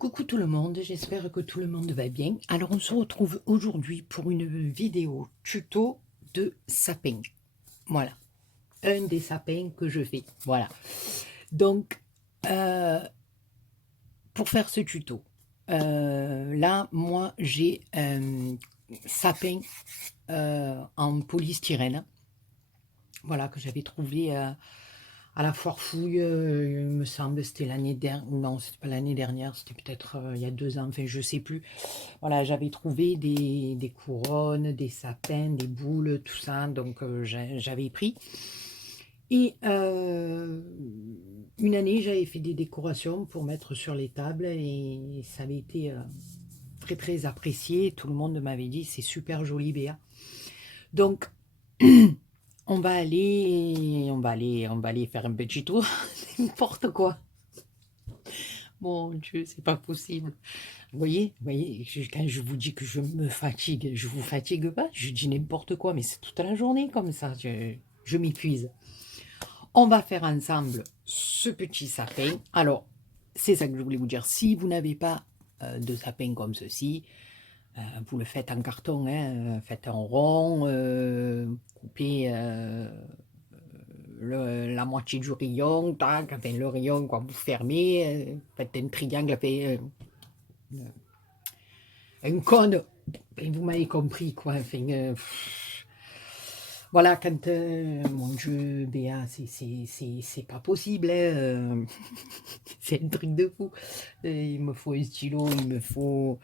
Coucou tout le monde, j'espère que tout le monde va bien. Alors on se retrouve aujourd'hui pour une vidéo tuto de sapin. Voilà, un des sapins que je fais. Voilà. Donc, pour faire ce tuto, là, moi, j'ai un sapin en polystyrène. Voilà, que j'avais trouvé à la foire fouille, il me semble, c'était l'année dernière, non, c'était pas l'année dernière, c'était peut-être il y a 2 ans, enfin je sais plus. Voilà, j'avais trouvé des couronnes, des sapins, des boules, tout ça, donc j'avais pris. Et une année, j'avais fait des décorations pour mettre sur les tables et ça avait été très très apprécié. Tout le monde m'avait dit c'est super joli, Béa. Donc on va aller faire un petit tour, n'importe quoi. Mon Dieu, c'est pas possible. Vous voyez, quand je vous dis que je me fatigue, je vous fatigue pas, je dis n'importe quoi, mais c'est toute la journée comme ça, je m'épuise. On va faire ensemble ce petit sapin. Alors, c'est ça que je voulais vous dire. Si vous n'avez pas de sapin comme ceci, vous le faites en carton, hein, faites en rond, coupez la moitié du rayon, tac, enfin, le rayon, quoi, vous fermez, faites un triangle, un cône, et vous m'avez compris, quoi, enfin, voilà, quand, mon Dieu, Béa, c'est pas possible, hein, c'est un truc de fou. Il me faut un stylo, il me faut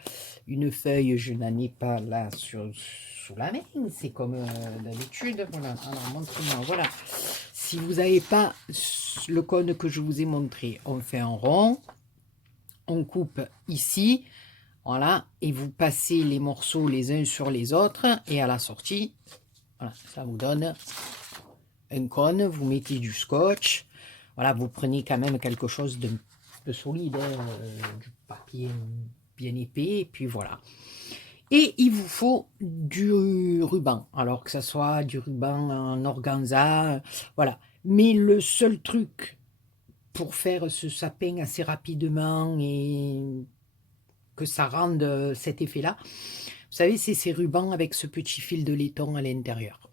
une feuille, je n'en ai pas là sous la main, c'est comme d'habitude, voilà, alors montre-moi, voilà. Si vous n'avez pas le cône que je vous ai montré, on fait un rond, on coupe ici, voilà, et vous passez les morceaux les uns sur les autres, et à la sortie, voilà, ça vous donne un cône, vous mettez du scotch, voilà, vous prenez quand même quelque chose de peu solide, hein, du papier bien épais, et puis voilà. Et il vous faut du ruban, alors que ce soit du ruban en organza, voilà. Mais le seul truc pour faire ce sapin assez rapidement et que ça rende cet effet-là, vous savez, c'est ces rubans avec ce petit fil de laiton à l'intérieur.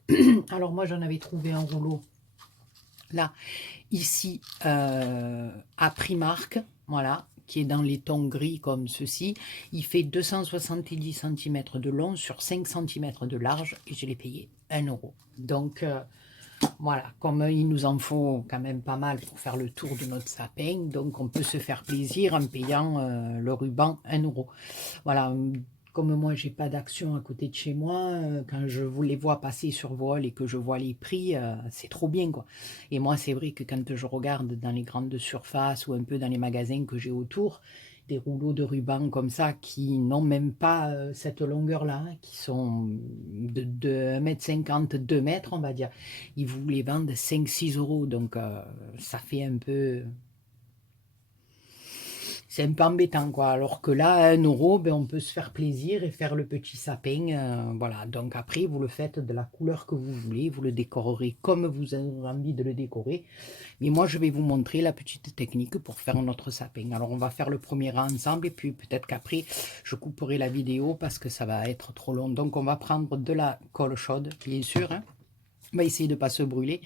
Alors moi, j'en avais trouvé un rouleau, là, ici, à Primark, voilà, qui est dans les tons gris comme ceci. Il fait 270 cm de long sur 5 cm de large et je l'ai payé 1 euro. Donc, voilà, comme il nous en faut quand même pas mal pour faire le tour de notre sapin, donc on peut se faire plaisir en payant le ruban 1 euro. Voilà, comme moi j'ai pas d'action à côté de chez moi, quand je vous les vois passer sur Voile et que je vois les prix, c'est trop bien quoi. Et moi c'est vrai que quand je regarde dans les grandes surfaces ou un peu dans les magasins que j'ai autour, des rouleaux de ruban comme ça qui n'ont même pas cette longueur-là, hein, qui sont de 1,50 m, 2 mètres on va dire, ils vous les vendent 5-6 euros, donc ça fait un peu... C'est un peu embêtant, quoi. Alors que là, à 1 euro, ben, on peut se faire plaisir et faire le petit sapin. Voilà. Donc après, vous le faites de la couleur que vous voulez. Vous le décorerez comme vous avez envie de le décorer. Mais moi, je vais vous montrer la petite technique pour faire notre sapin. Alors, on va faire le premier rang ensemble. Et puis, peut-être qu'après, je couperai la vidéo parce que ça va être trop long. Donc, on va prendre de la colle chaude, bien sûr, hein. On va essayer de ne pas se brûler.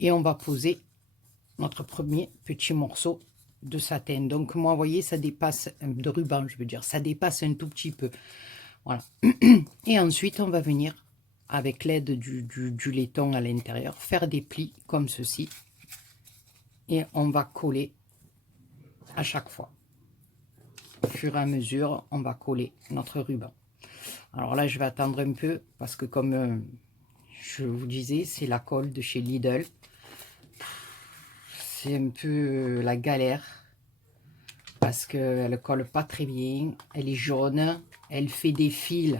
Et on va poser notre premier petit morceau de satin. Donc moi, vous voyez, ça dépasse, de ruban, je veux dire, ça dépasse un tout petit peu. Voilà. Et ensuite, on va venir, avec l'aide du laiton à l'intérieur, faire des plis comme ceci. Et on va coller à chaque fois. Au fur et à mesure, on va coller notre ruban. Alors là, je vais attendre un peu, parce que comme je vous disais, c'est la colle de chez Lidl. C'est un peu la galère. Parce qu'elle ne colle pas très bien, elle est jaune, elle fait des fils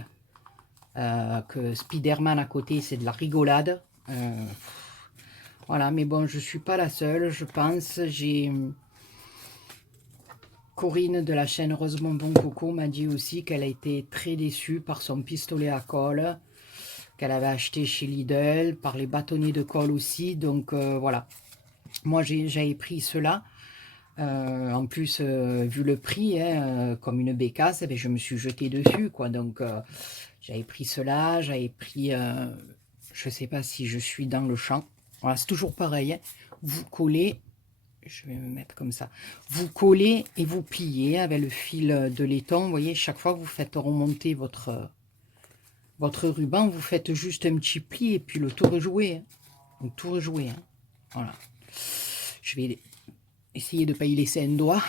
que Spiderman à côté, c'est de la rigolade. Voilà, mais bon, je ne suis pas la seule, je pense. J'ai Corinne de la chaîne Rose Bonbon Coco m'a dit aussi qu'elle a été très déçue par son pistolet à colle qu'elle avait acheté chez Lidl, par les bâtonnets de colle aussi. Donc voilà, moi j'avais pris cela. En plus, vu le prix, hein, comme une bécasse, eh ben, je me suis jetée dessus, quoi. Donc, j'avais pris cela, j'avais pris, je sais pas si je suis dans le champ. Voilà, c'est toujours pareil, hein. Vous collez, je vais me mettre comme ça. Vous collez et vous pliez avec le fil de laiton. Vous voyez, chaque fois que vous faites remonter votre ruban, vous faites juste un petit pli et puis le tour est joué, hein. Le tour est joué, hein. Voilà. Je vais essayer de ne pas y laisser un doigt.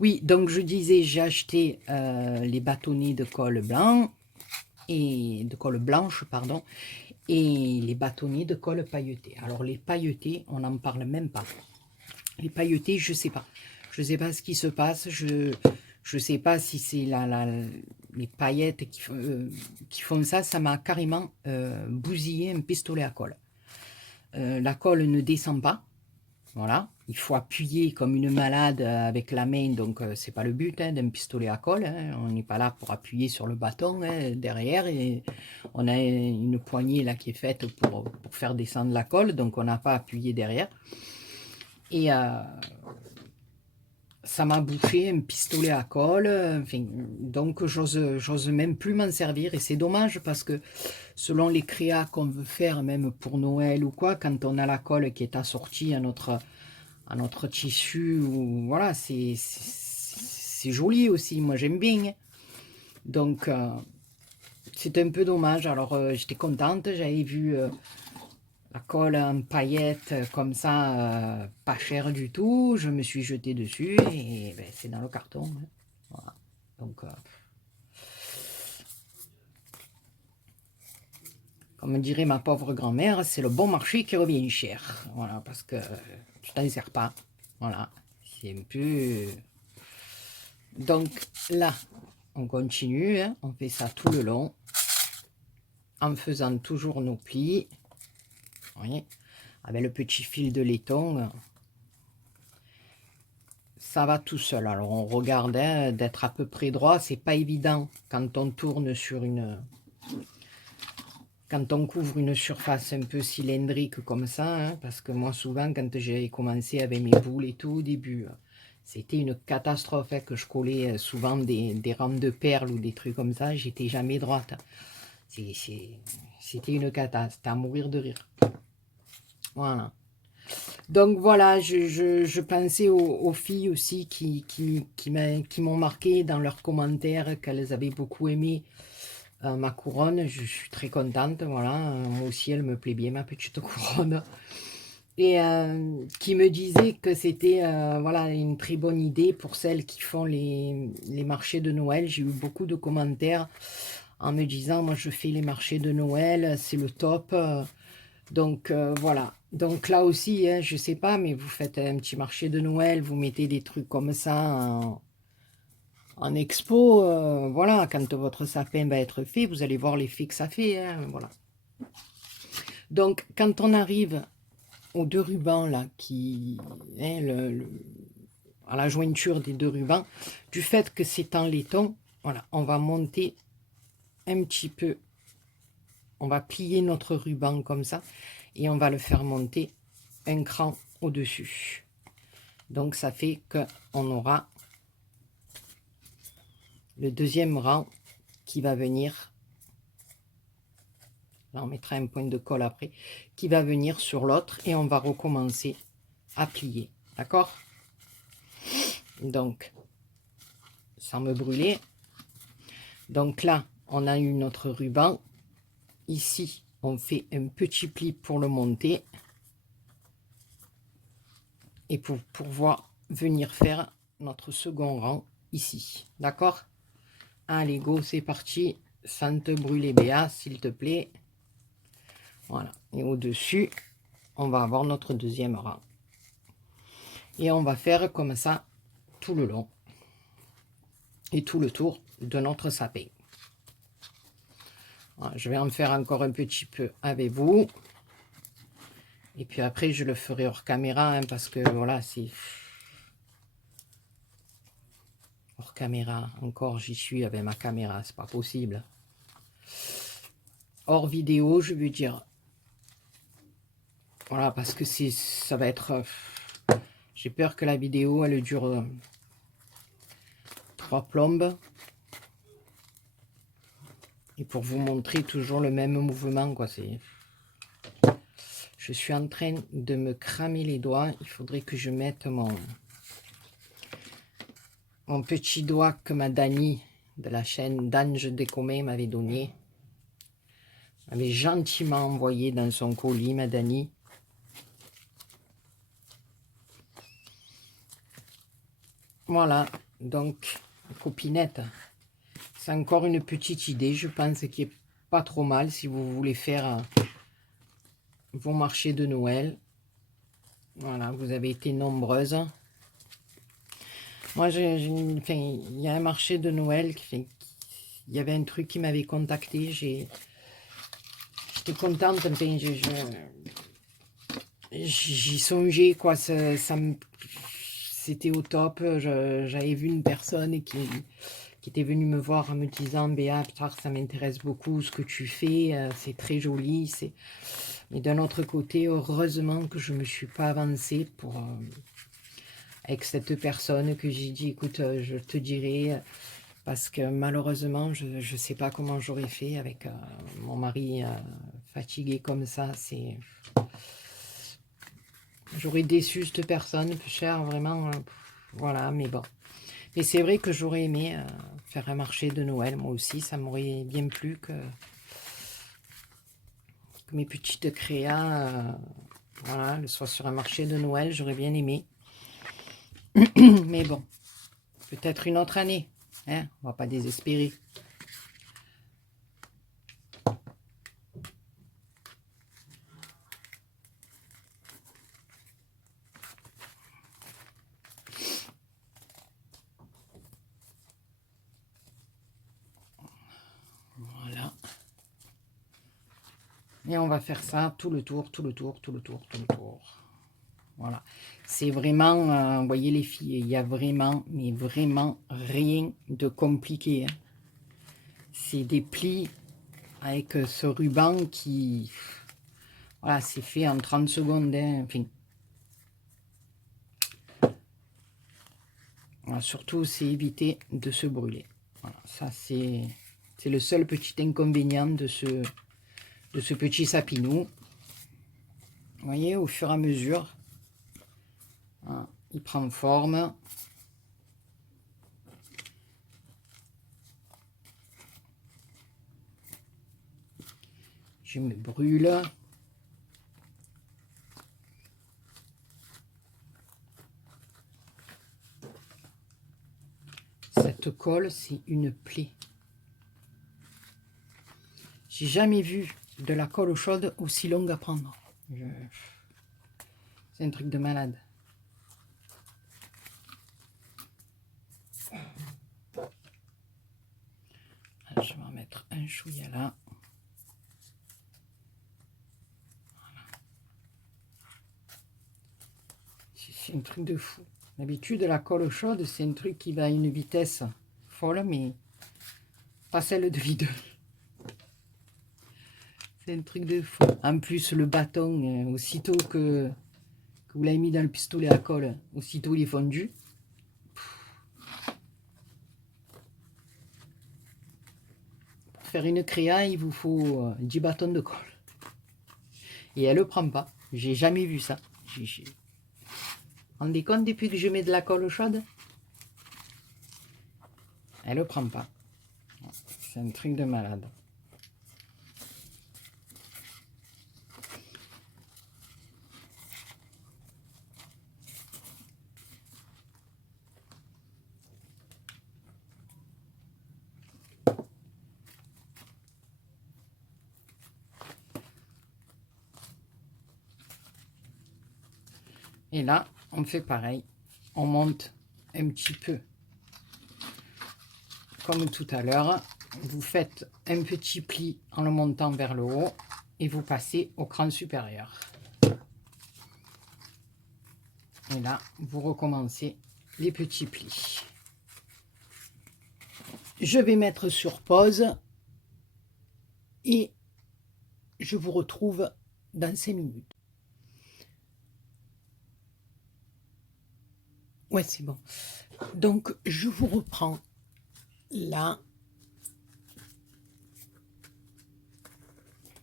Oui, donc je disais, j'ai acheté les bâtonnets de colle blanc et de colle blanche, pardon, et les bâtonnets de colle pailletée. Alors les pailletés, on n'en parle même pas. Les pailletés, je sais pas. Je sais pas ce qui se passe. Je sais pas si c'est les paillettes qui font ça. Ça m'a carrément bousillé un pistolet à colle. La colle ne descend pas. Voilà, il faut appuyer comme une malade avec la main, donc c'est pas le but, hein, d'un pistolet à colle, hein. On n'est pas là pour appuyer sur le bâton, hein, derrière, et on a une poignée là qui est faite pour faire descendre la colle, donc on n'a pas appuyé derrière. Et ça m'a bouché un pistolet à colle, enfin, donc j'ose même plus m'en servir, et c'est dommage parce que selon les créas qu'on veut faire, même pour Noël ou quoi, quand on a la colle qui est assortie à notre tissu, ou voilà, c'est joli aussi, moi j'aime bien. Donc c'est un peu dommage. Alors j'étais contente, j'avais vu la colle en paillettes comme ça, pas cher du tout. Je me suis jetée dessus et ben, c'est dans le carton, hein. Voilà. Donc comme dirait ma pauvre grand-mère, c'est le bon marché qui revient cher. Voilà, parce que tu t'en sers pas. Voilà, c'est un peu... Donc là, on continue, hein, on fait ça tout le long, en faisant toujours nos plis. Vous voyez, avec le petit fil de laiton, ça va tout seul. Alors on regarde, hein, d'être à peu près droit, c'est pas évident quand on tourne sur une... Quand on couvre une surface un peu cylindrique comme ça, hein, parce que moi souvent quand j'ai commencé avec mes boules et tout au début, c'était une catastrophe, hein, que je collais souvent des rames de perles ou des trucs comme ça, j'étais jamais droite. C'était une catastrophe, c'était à mourir de rire. Voilà. Donc voilà, je pensais aux filles aussi qui m'ont marqué dans leurs commentaires, qu'elles avaient beaucoup aimé ma couronne. Je suis très contente, voilà. Moi aussi, elle me plaît bien, ma petite couronne. Et qui me disaient que c'était voilà, une très bonne idée pour celles qui font les marchés de Noël. J'ai eu beaucoup de commentaires en me disant, moi je fais les marchés de Noël, c'est le top. Donc voilà. Donc là aussi, hein, je sais pas, mais vous faites un petit marché de Noël, vous mettez des trucs comme ça en expo. Voilà, quand votre sapin va être fait, vous allez voir l'effet que ça fait, hein, voilà. Donc quand on arrive aux deux rubans là, hein, à la jointure des deux rubans, du fait que c'est en laiton, voilà, on va monter un petit peu, on va plier notre ruban comme ça, et on va le faire monter un cran au-dessus. Donc ça fait qu'on aura le deuxième rang qui va venir, là on mettra un point de colle après, qui va venir sur l'autre, et on va recommencer à plier, d'accord? Donc, sans me brûler, donc là on a eu notre ruban, ici on fait un petit pli pour le monter, et pour pouvoir venir faire notre second rang ici, d'accord? Allez, go, c'est parti, sans te brûler Béa, s'il te plaît. Voilà, et au-dessus, on va avoir notre deuxième rang. Et on va faire comme ça tout le long et tout le tour de notre sapin. Voilà, je vais en faire encore un petit peu avec vous. Et puis après, je le ferai hors caméra, hein, parce que voilà, c'est... Hors caméra, encore j'y suis avec ma caméra, c'est pas possible. Hors vidéo, je veux dire. Voilà, parce que ça va être J'ai peur que la vidéo, elle dure 3 plombes. Et pour vous montrer toujours le même mouvement, quoi. Je suis en train de me cramer les doigts. Il faudrait que je mette mon petit doigt que ma Dani de la chaîne d'Ange Décomé m'avait donné. M'avait gentiment envoyé dans son colis, ma Dani. Voilà, donc, copinette, c'est encore une petite idée, je pense, qui est pas trop mal si vous voulez faire vos marchés de Noël. Voilà, vous avez été nombreuses. Moi, enfin, il y a un marché de Noël, il y avait un truc qui m'avait contacté, j'étais contente, enfin, j'y songeais, quoi, c'était au top. J'avais vu une personne qui était venue me voir en me disant, Béa, ça m'intéresse beaucoup ce que tu fais, c'est très joli. Mais d'un autre côté, heureusement que je ne me suis pas avancée avec cette personne, que j'ai dit, écoute, je te dirai, parce que malheureusement, je ne sais pas comment j'aurais fait avec mon mari fatigué comme ça. J'aurais déçu cette personne, peu cher, vraiment, voilà, mais bon. Et c'est vrai que j'aurais aimé faire un marché de Noël, moi aussi, ça m'aurait bien plu que mes petites créas, voilà, soient sur un marché de Noël, j'aurais bien aimé. Mais bon, peut-être une autre année, hein, on va pas désespérer. Voilà. Et on va faire ça tout le tour, tout le tour, tout le tour, tout le tour. Voilà. C'est vraiment, vous voyez les filles, il y a vraiment, mais vraiment rien de compliqué. Hein. C'est des plis avec ce ruban qui... Voilà, c'est fait en 30 secondes. Hein, enfin. Voilà, surtout, c'est éviter de se brûler. Voilà, ça, c'est le seul petit inconvénient de ce petit sapinou. Vous voyez, au fur et à mesure, hein, il prend forme. Je me brûle. Cette colle, c'est une plaie. J'ai jamais vu de la colle chaude aussi longue à prendre. C'est un truc de malade. Je vais en mettre un chouïa là. Voilà. C'est un truc de fou. D'habitude, la colle chaude, c'est un truc qui va à une vitesse folle, mais pas celle de vide. C'est un truc de fou. En plus, le bâton, aussitôt que vous l'avez mis dans le pistolet à colle, aussitôt il est fondu. Pour faire une créa, il vous faut 10 bâtons de colle. Et elle ne le prend pas. J'ai jamais vu ça. Vous vous rendez compte depuis que je mets de la colle chaude? Elle ne le prend pas. C'est un truc de malade. Et là, on fait pareil. On monte un petit peu. Comme tout à l'heure, vous faites un petit pli en le montant vers le haut et vous passez au cran supérieur. Et là, vous recommencez les petits plis. Je vais mettre sur pause et je vous retrouve dans 5 minutes. Ouais, c'est bon. Donc, je vous reprends là.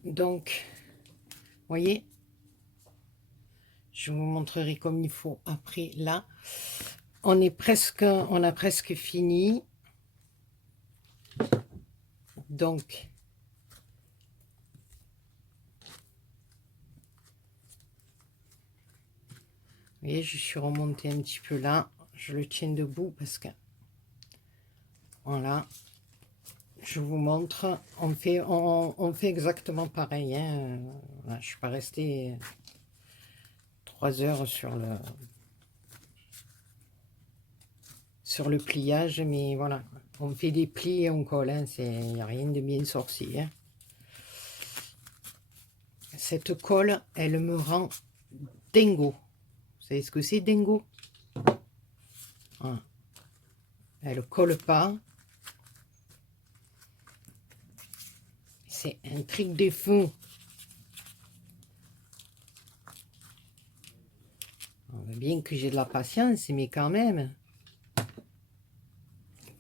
Donc, vous voyez, je vous montrerai comme il faut après. Là, on a presque fini. Donc, vous voyez, je suis remontée un petit peu là. Je le tiens debout parce que, voilà, je vous montre. On fait exactement pareil. Hein. Voilà, je ne suis pas restée 3 heures sur le pliage, mais voilà. On fait des plis et on colle. Hein. Il n'y a rien de bien sorcier. Hein. Cette colle, elle me rend dingo. Vous savez ce que c'est, dingo? Voilà. Elle colle pas. C'est un truc de fou. Bien que j'ai de la patience, mais quand même.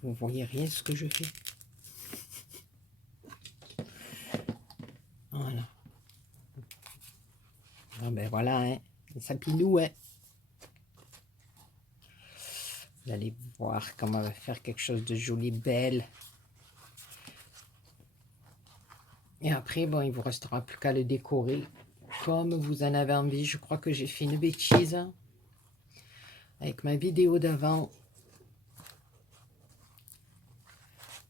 Vous voyez rien ce que je fais. Voilà. Ah ben voilà, hein. Ça pinou, hein. Vous allez voir comment on va faire quelque chose de joli, belle. Et après, bon, il vous restera plus qu'à le décorer comme vous en avez envie. Je crois que j'ai fait une bêtise avec ma vidéo d'avant.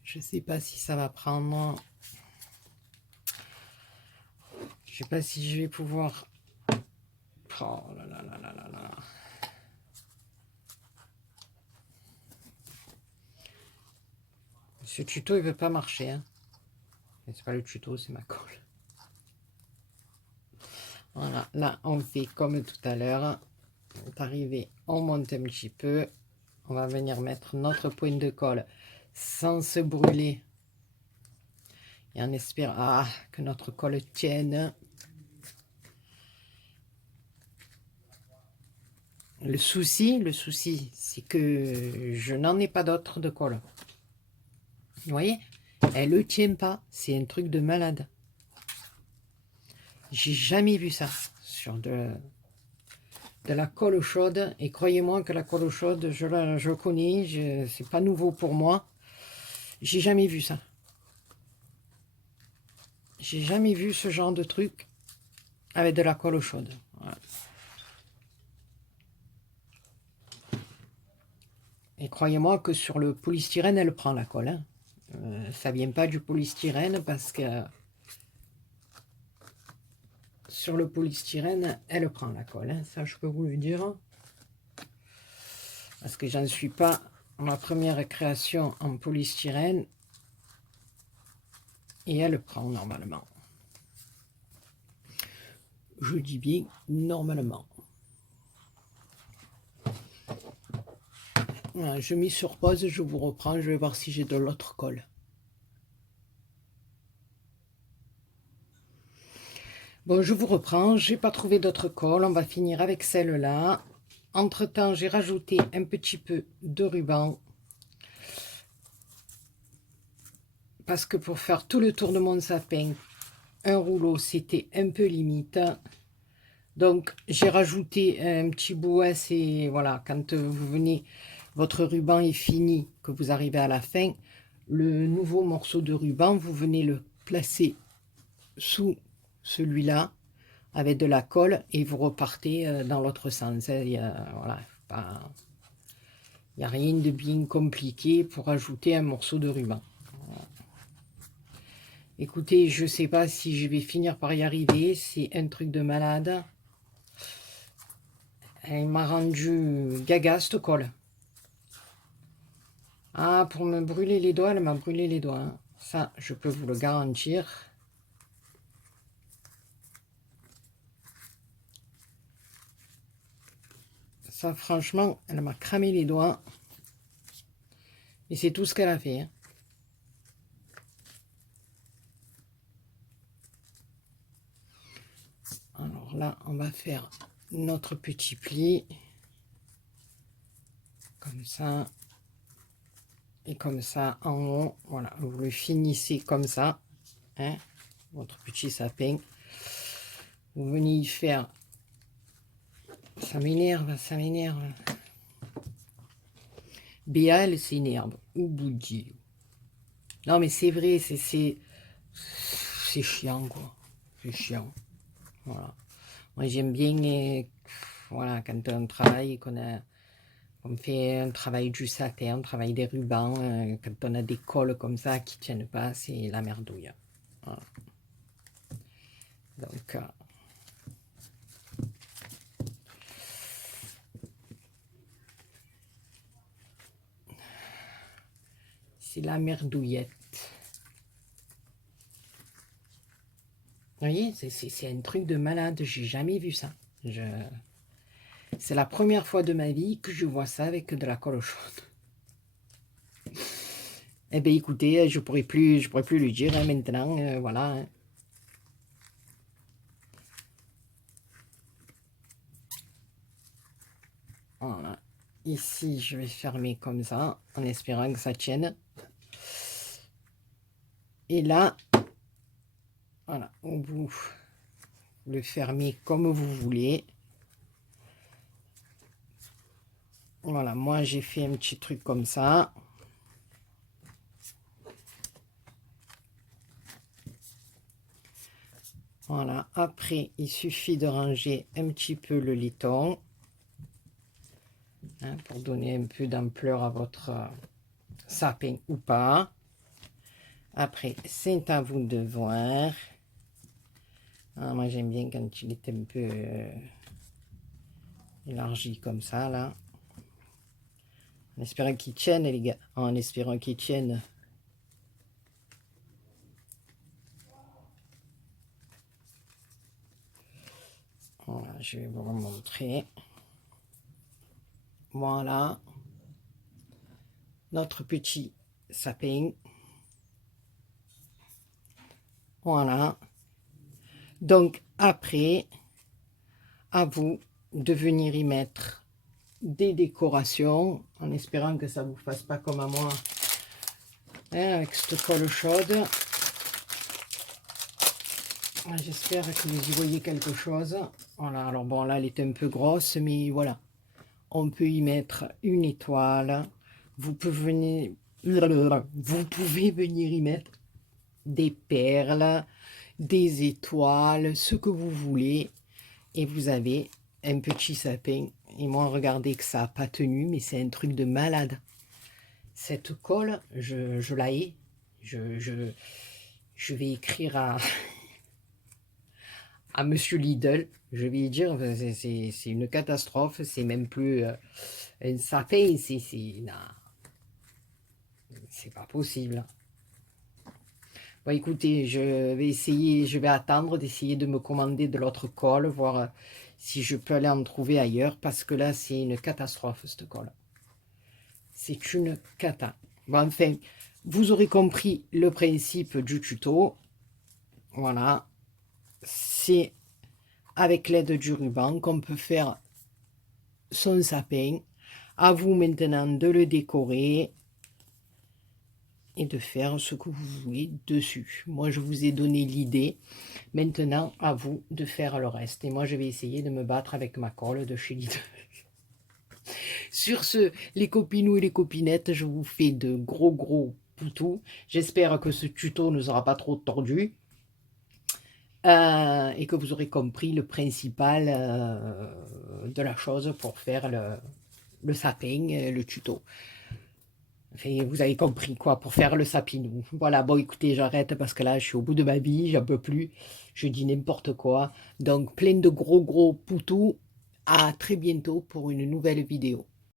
Je sais pas si ça va prendre. Je sais pas si je vais pouvoir. Oh là là là là là là. Ce tuto, il veut pas marcher. Hein. C'est pas le tuto, c'est ma colle. Voilà, là, on fait comme tout à l'heure. On est arrivé, on monte un petit peu. On va venir mettre notre pointe de colle sans se brûler. Et on espère que notre colle tienne. Le souci, c'est que je n'en ai pas d'autre de colle. Vous voyez, elle ne tient pas. C'est un truc de malade. J'ai jamais vu ça sur de la colle chaude. Et croyez-moi que la colle chaude, je connais. C'est pas nouveau pour moi. J'ai jamais vu ça. J'ai jamais vu ce genre de truc avec de la colle chaude. Voilà. Et croyez-moi que sur le polystyrène, elle prend la colle. Hein. Ça vient pas du polystyrène parce que sur le polystyrène, elle prend la colle. Hein. Ça, je peux vous le dire. Parce que j'en suis pas à ma première création en polystyrène. Et elle prend normalement. Je dis bien normalement. Voilà, je mets sur pause, je vous reprends, je vais voir si j'ai de l'autre colle. Bon, je vous reprends, j'ai pas trouvé d'autre colle, on va finir avec celle-là. Entre-temps, j'ai rajouté un petit peu de ruban. Parce que pour faire tout le tour de mon sapin, un rouleau, c'était un peu limite. Donc, j'ai rajouté un petit bout, c'est voilà, quand vous venez, votre ruban est fini, que vous arrivez à la fin, le nouveau morceau de ruban, vous venez le placer sous celui-là avec de la colle et vous repartez dans l'autre sens. Il y a, voilà, il n'y a rien de bien compliqué pour ajouter un morceau de ruban. Écoutez, je ne sais pas si je vais finir par y arriver, c'est un truc de malade. Elle m'a rendu gaga cette colle. Ah, pour me brûler les doigts, elle m'a brûlé les doigts. Hein. Ça, je peux vous le garantir. Ça, franchement, elle m'a cramé les doigts. Et c'est tout ce qu'elle a fait. Hein. Alors là, on va faire notre petit pli. comme ça, et comme ça en haut, voilà, vous le finissez comme ça, hein, votre petit sapin. Vous venez y faire, ça m'énerve, ça m'énerve. Béa, elle s'énerve, ou Boudi. Non mais c'est vrai, c'est chiant quoi, c'est chiant, voilà. Moi j'aime bien, voilà, quand on travaille, on fait un travail du satin, on travaille des rubans, quand on a des cols comme ça qui tiennent pas, c'est la merdouille. Voilà. Donc, c'est la merdouillette. Vous voyez, c'est un truc de malade, j'ai jamais vu ça. C'est la première fois de ma vie que je vois ça avec de la colle chaude. Eh bien écoutez, je pourrais plus le dire hein, maintenant, voilà. Hein. Voilà. Ici, je vais fermer comme ça, en espérant que ça tienne. Et là, voilà, vous le fermez comme vous voulez. Voilà, moi j'ai fait un petit truc comme ça. Voilà, après il suffit de ranger un petit peu le laiton hein, pour donner un peu d'ampleur à votre sapin ou pas. Après, c'est à vous de voir. Ah, moi j'aime bien quand il est un peu élargi comme ça là. En espérant qu'il tienne les gars, en espérant qu'il tienne. Voilà, je vais vous montrer. Voilà. Notre petit sapin. Voilà. Donc après, à vous de venir y mettre des décorations, en espérant que ça ne vous fasse pas comme à moi, hein, avec cette colle chaude. J'espère que vous y voyez quelque chose. Voilà, alors bon, là, elle est un peu grosse, mais voilà. On peut y mettre une étoile. Vous pouvez venir y mettre des perles, des étoiles, ce que vous voulez. Et vous avez un petit sapin. Et moi, regardez que ça n'a pas tenu, mais c'est un truc de malade. Cette colle, je la hais. Je vais écrire à Monsieur Lidl. Je vais dire, c'est une catastrophe. C'est même plus un sapin. C'est pas possible. Bon, écoutez, je vais essayer, je vais attendre d'essayer de me commander de l'autre colle, voir si je peux aller en trouver ailleurs, parce que là, c'est une catastrophe, cette colle. C'est une cata. Bon, enfin, vous aurez compris le principe du tuto. Voilà. C'est avec l'aide du ruban qu'on peut faire son sapin. À vous maintenant de le décorer et de faire ce que vous voulez dessus. Moi, je vous ai donné l'idée. Maintenant, à vous de faire le reste. Et moi, je vais essayer de me battre avec ma colle de chez Lidl. Sur ce, les copinous et les copinettes, je vous fais de gros poutous. J'espère que ce tuto ne sera pas trop tordu. Et que vous aurez compris le principal de la chose pour faire le sapin, le tuto. Enfin, vous avez compris quoi, pour faire le sapinou. Voilà, bon écoutez, j'arrête parce que là je suis au bout de ma vie, j'en peux plus, je dis n'importe quoi. Donc plein de gros poutous, à très bientôt pour une nouvelle vidéo.